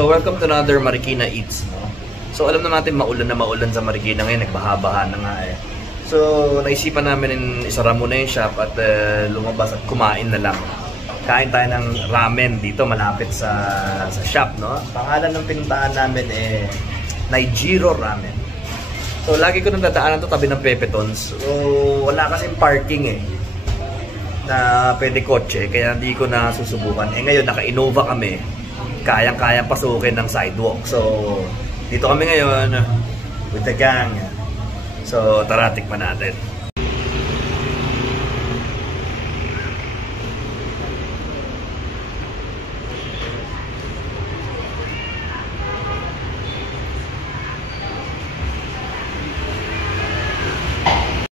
So welcome to another Marikina Eats, no? So alam na natin maulan sa Marikina ngayon, nagbaha-baha na nga eh. So naisipan namin isara muna yung shop at lumabas at kumain na lang. Kain tayo ng ramen dito malapit sa shop, no? Pangalan ng pinuntahan namin eh Naijiro Ramen. So lagi ko nang dadaanan to tabi ng Pepetons. So wala kasing parking eh na pwede kotse, kaya hindi ko na susubukan. Eh ngayon naka-Innova kami. Kayang-kayang pasukin ng sidewalk. So, dito kami ngayon with the gang. So, tara, tikman natin.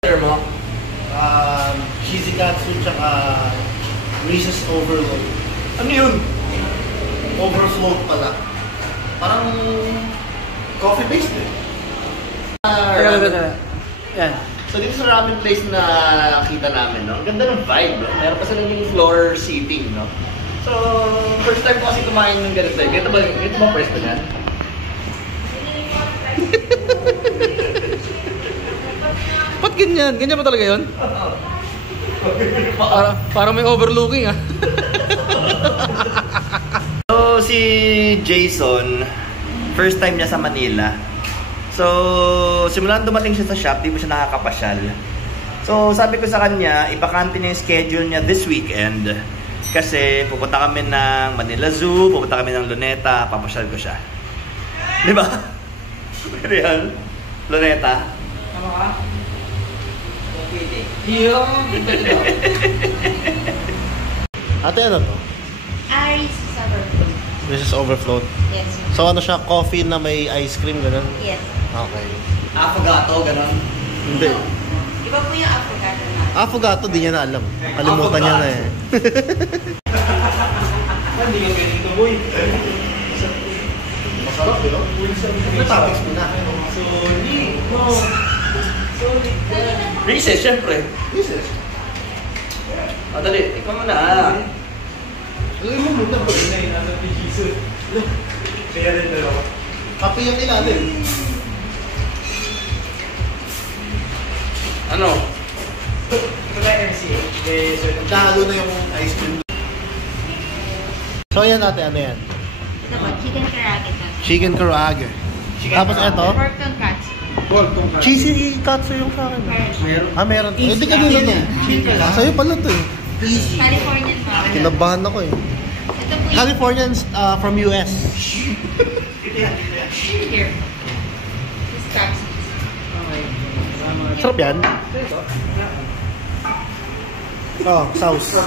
Order mo? Cheesy katsu tsaka Reese's Overload. Ano yun? Overflow pala. Parang coffee-based eh. Yan. So dito sa ramen place na nakita namin, no? Ang ganda ng vibe, no? Meron pa silang yung floor seating, no? So, first time ko kasi kumain ng ganito. Ganito ba pwesto niyan? Ba't ganyan? Ganyan ba talaga yun? Parang may overlooking ah. So, si Jason, first time niya sa Manila. So, simulan dumating siya sa shop, di ba siya nakakapasyal. So, sabi ko sa kanya, ibakante niya yung schedule niya this weekend. Kasi pupunta kami ng Manila Zoo, pupunta kami ng Luneta, papasyal ko siya. Di ba? Pero yan, Luneta. Ano ka? Pwede. Ate, ano to? Reese's Overflow. Reese's Overflow. Yes. So ano siya? Coffee na may ice cream, gano'n? Yes. Okay. Affogato, gano'n? Hindi. Iba po yung avocado na. Affogato, di niya na alam. Kalimutan niya na eh. Hindi nga ganito, boy. Masarap, di ba? Topics mo na. Reese's, syempre. Reese's. Dali, ikaw mo na. Lagay mo muna ba? Kaya rin dalawa. Kape yung ilalim. Ano? Ito na MCA. Nahalo na yung ice cream. So yan natin, ano yan? Ito po, chicken karaage na. Chicken karaage. Tapos ito? Pork tonkatsu. Cheesy katsu yung sa akin. Meron. Ah, meron. Eh, di kanina to. Sa'yo pala to eh. Californian po. Kinabahan ako eh. Ito po yung... Californians from US. Here. This katsu. Sarap yan. Oh, sauce.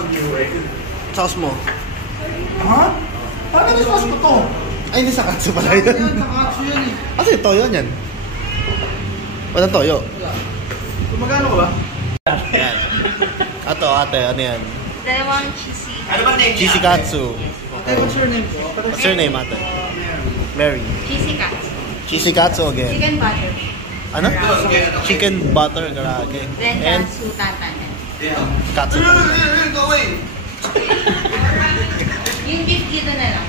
Sauce mo. Ha? Paano yung sauce ko to? Ay, hindi sa katsu pala yun. Nakakatsu yan eh. Kasi toyo yan. Walang toyo. Magkano ka ba? Yan. Ato, ate, ano yan? Dalawang cheesy. Ano ba name Cheesy katsu. Ate, what's your name po? What's your name, ate? Mary. Cheesy katsu. Cheesy katsu again. Chicken butter. Ano? Chicken butter karaage. Then And katsu tatanan. katsu. Go away! Yung beef dito na lang.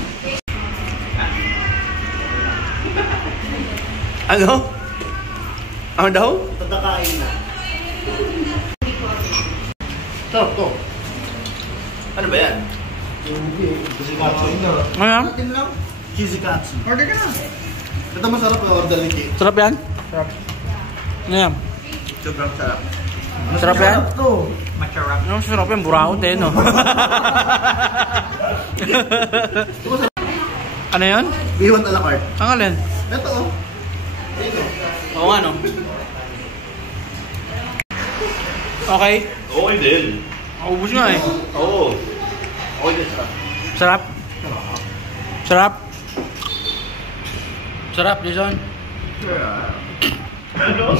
Ano? Ano daw? Tadakain na. Sarap to. Ano ba yan? Cheesy katsu. Ano? Atin lang. Cheesy katsu. Order ka na. Ito masarap na order lagi. Sarap yan? Sarap. Ano yan? Sobrang sarap. Sarap yan? to. Macharap. Ano sarap yan? Buraot eh, no? Ano yan? Iwan a la carte. Ang alin? Ito oh. Oo nga, no? Okay. Okay din. Ubus nga eh. Oo. Okay din, sarap. Sarap? Sarap? Sarap, Jason? Ano?